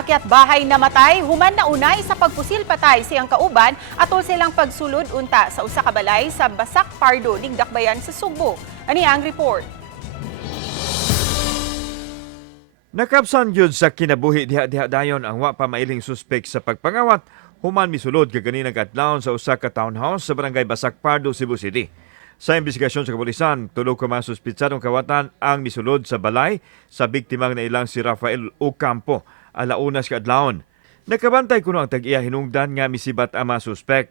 sa akyat bahay namatay, human na unay sa pagpusil patay siyang kauban atol silang pagsulod unta sa usa ka balay sa Basak Pardo, Digdakbayan sa Sugbo. Ani ang report. Nakapsan yun sa kinabuhi diha-diha dayon ang wa pa mailing suspek sa pagpangawat human misulod kaganinang kadlawon sa usa ka townhouse sa barangay Basak Pardo, Cebu City. Sa investigasyon sa kapulisan, tulo ka mga suspitsadong kawatan ang misulod sa balay sa biktimang na ilang si Rafael Ocampo alaunas kadlawon. Nakabantay kuno ang tag-iya hinungdan nga misibat ang mga suspek.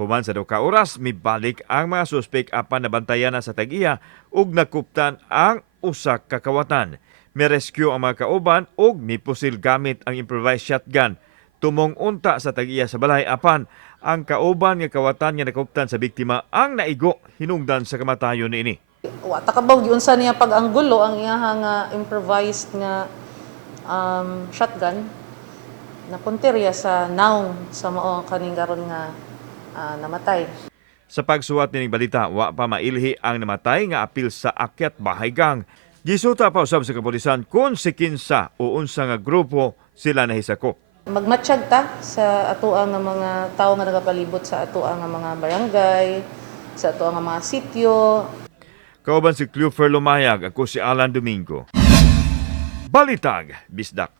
Human sa 2 ka oras, mibalik ang mga suspek apan nabantayan na sa tag-iya ug nakuptan ang usa ka kawatan. May rescue ang mga kauban ug mipusil gamit ang improvised shotgun. Tumong unta sa tag-iya sa balay apan ang kauban nga kawatan nga nakuptan sa biktima ang naigo hinungdan sa kamatayon niini. Wa takabaw gyud sa niya pag-anggulo ang iyaha nga improvised nga shotgun na punteriya sa naong sa mao kaning karon nga namatay. Sa pagsuwat nining balita, wa pa mailhi ang namatay nga apil sa akyat bahay gang. Gisuta pa usab sa kapulisan kung si kinsa o unsa nga grupo sila nahisako. Magmatsyag ta sa atoa nga mga tawo nga nagapalibot sa atoa nga mga barangay, sa atoa nga mga sityo. Kauban si Cleofer Lumayag, ako si Alan Domingo. Balitag, Bisdak.